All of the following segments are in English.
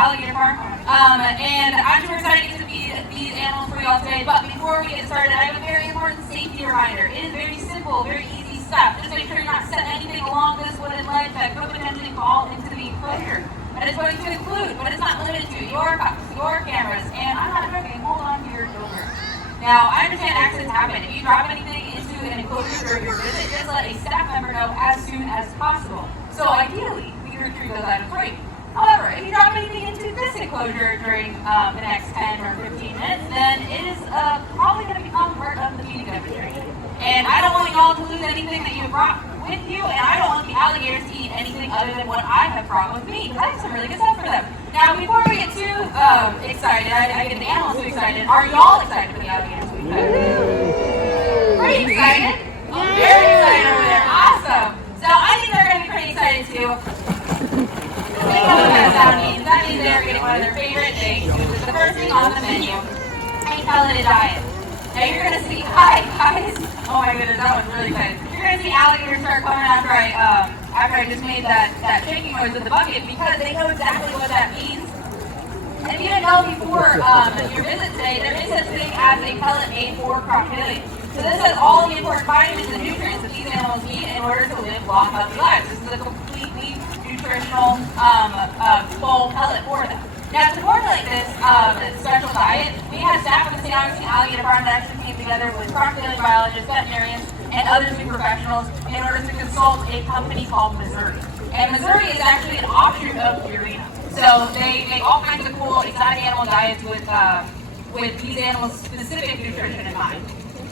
Alligator Farm, and I'm super excited to feed these animals for you all today. But before we get started, I have a very important safety reminder. It is very simple, very easy stuff. Just make sure you're not setting anything along this wooden ledge that could potentially fall into the enclosure. And it's going to include, but it's not limited to, your cups, your cameras, and I'm not joking, hold on to your yogurt. Now, I understand accidents happen. If you drop anything into an enclosure during your visit, just let a staff member know as soon as possible. So ideally, we can retrieve those items for you. However, if you drop anything into this enclosure during the next 10 or 15 minutes, then it is probably going to become part of the feeding demonstration. And I don't want you all to lose anything that you brought with you, and I don't want the alligators to eat anything other than what I have brought with me, because I have some really good stuff for them. Now, before we get too excited, I get the animals too excited. Are y'all excited for the alligators to be excited? Pretty excited? Very excited over there. Awesome. So I think they're going to be pretty excited too. They know what that sound means. That means they're getting one of their favorite things, which is the first thing on the menu, a pelleted diet. Now you're going to see, hi guys. Oh my goodness, that was really exciting. You're going to see alligators start coming after I just made that shaking noise with the bucket, because they know exactly what that means. And if you didn't know before your visit today, there is such thing as a pellet A4 crocodilian. So this has all the important vitamins and nutrients that these animals need in order to live long, healthy lives. This is a completely nutritional full pellet for them. Now, to formulate this special diet, we had staff from the Augustine Alligator Farm that actually came together with crocodilian biologists, veterinarians, and other zoo professionals in order to consult a company called Missouri. And Missouri is actually an offshoot of Purina. So they make all kinds of cool, exotic animal diets with these animals' specific nutrition in mind.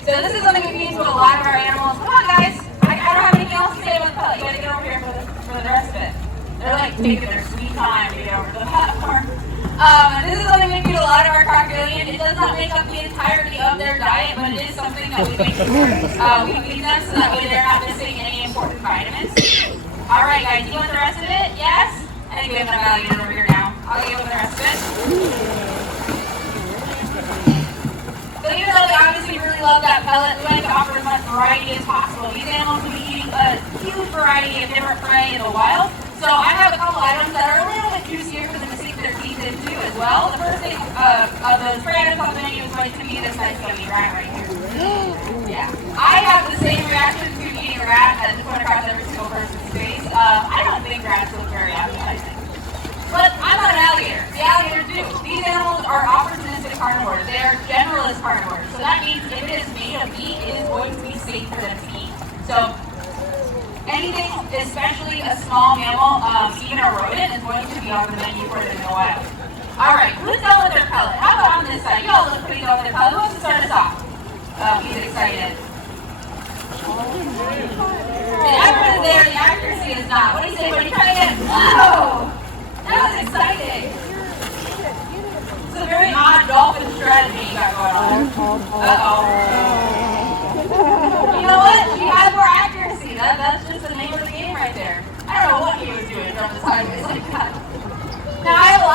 So this is something we feed to a lot of our animals. Come on, guys. I don't have anything else to say about the pellet. You gotta get over here for the rest of it. They're like taking their sweet time to get over to the platform. This is something we feed a lot of our crocodilian. It does not make up the entirety of their diet, but it is something that we make sure we feed them so that way they're not missing any important vitamins. All right, guys, do you want the rest of it? Yes? I think we have enough alligator over here now. I'll get you with the rest of it. So even though they obviously really love that pellet, we like to offer as much variety as possible. These animals will be eating a huge variety of different prey in the wild. So I have a couple items that are a little bit juicier for them to sink their teeth into as well. The first thing of those prey items on the menu is going to be this nice gummy rat right here. Yeah. I have the same reaction to eating a rat as it's going across every single person's face. I don't think rats look very appetizing. But I'm not an alligator. The alligators do. These animals are opportunistic carnivores. They are generalist carnivores. So that means if it is made of meat, it is going to be safe for them to eat. So anything, especially a small mammal, even a rodent, is going to be on the menu for them in the wild. Alright, who's done with their pellet? How about on this side? You all look pretty done with their pellet. Who wants to start us off? He's excited. The effort is there, the accuracy is not. What do you say, buddy? Try again. Whoa! That was exciting. It's a very odd dolphin strategy you got going on. Uh-oh. You know what? She has more accuracy. That's just the name of the game right there. I don't know what he was doing from the sideways like that. Now, I have a lot